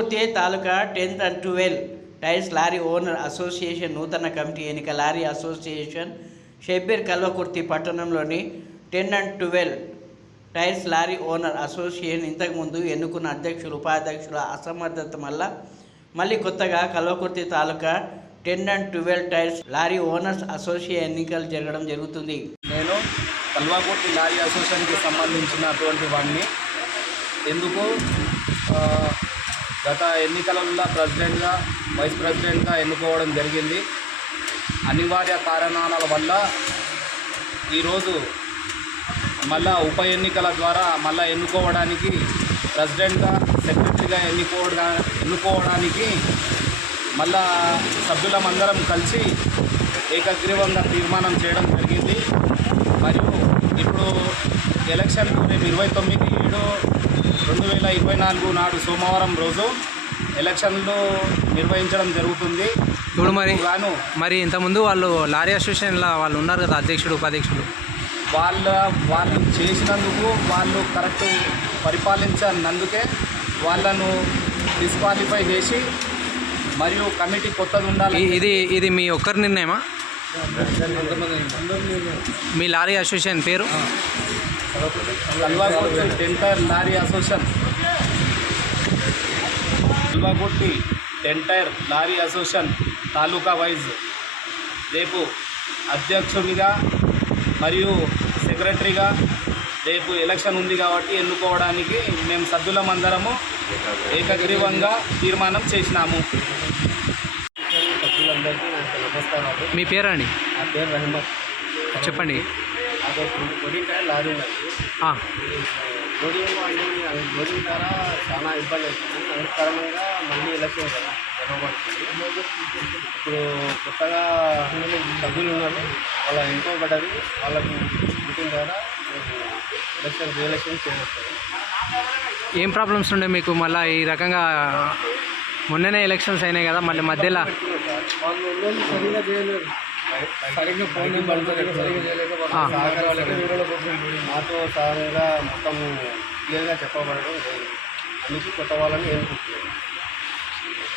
Kalwakurthy taluka 10th and 12 tyres lorry owner association నూతన committee ఎన్నిక. Lorry association Shabbir Kalwakurthy పట్టణంలోని 10 and 12 tyres lorry owner association ఇంతకుముందు ఎన్నుకున్న అధ్యక్షులు ఉపాధ్యక్షుల అసమర్థత వల్ల మళ్ళీ కొత్తగా కల్వకుర్తి తాలూకా 10 and 12 tyres lorry owners association ఎన్నికలు జరగడం జరుగుతుంది. నేను కల్వకుర్తి లారీ అసోసియేషన్కి సంబంధించినటువంటి వాడిని. ఎందుకు గత ఎన్నికలలో ప్రెసిడెంట్గా వైస్ ప్రెసిడెంట్గా ఎన్నుకోవడం జరిగింది. అనివార్య కారణాల వల్ల ఈరోజు మళ్ళా ఉప ఎన్నికల ద్వారా మళ్ళా ఎన్నుకోవడానికి ప్రెసిడెంట్గా సెక్రటరీగా ఎన్నుకోవడానికి మళ్ళా సభ్యులమందరం కలిసి ఏకగ్రీవంగా తీర్మానం చేయడం జరిగింది. మరియు ఇప్పుడు ఎలక్షన్ రేపు 29/7/2024 నాడు సోమవారం రోజు ఎలక్షన్లు నిర్వహించడం జరుగుతుంది. ఇప్పుడు మరి ఇంతకుముందు వాళ్ళు లారీ అసోసియేషన్లో వాళ్ళు ఉన్నారు కదా, అధ్యక్షుడు ఉపాధ్యక్షుడు, వాళ్ళు చేసినందుకు, వాళ్ళు కరెక్ట్ పరిపాలించినందుకే వాళ్ళను డిస్క్వాలిఫై చేసి మరియు కమిటీ కొత్తది ఉండాలి. ఇది మీ ఒక్కరి నిర్ణయమా? మీ లారీ అసోసియేషన్ పేరు? Kalwakurthy 10 lorry association. Kalwakurthy 10 lorry association taluka wise రేపు అధ్యక్షునిగా మరియు సెక్రటరీగా రేపు ఎలక్షన్ ఉంది కాబట్టి ఎన్నుకోవడానికి మేము సభ్యులమందరము ఏకగ్రీవంగా తీర్మానం చేసినాము. సభ్యులందరికీ నాకు నమస్కారాలు. మీ పేరు అండి? నా పేరు రహమత్. చెప్పండి. లోడింగ్ లారీ లోడింగ్ ద్వారా చాలా ఇబ్బంది అవుతుంది. అందుకు కారణంగా మళ్ళీ ఎలక్షన్ జరగబడుతుంది. ఇప్పుడు కొత్తగా సభ్యులు ఉన్నారు, వాళ్ళ ఎన్నుకోబడ్డది. వాళ్ళకి మీటింగ్ ద్వారా రీఎలక్షన్ చేయవచ్చు. ఏం ప్రాబ్లమ్స్ ఉండే మీకు? మళ్ళీ ఈ రకంగా మొన్ననే ఎలక్షన్స్ అయినాయి కదా, మళ్ళీ మధ్యలో వాళ్ళు సరిగా చేయలేదు, సరిగ్గా పోలింగ్ సరిగ్గా చేయలేదు. మాతో సహనంగా మొత్తం క్లియర్గా చెప్పబడడం లేదు. అందుకు కొత్త వాళ్ళని ఎన్నుకుంటున్నారు.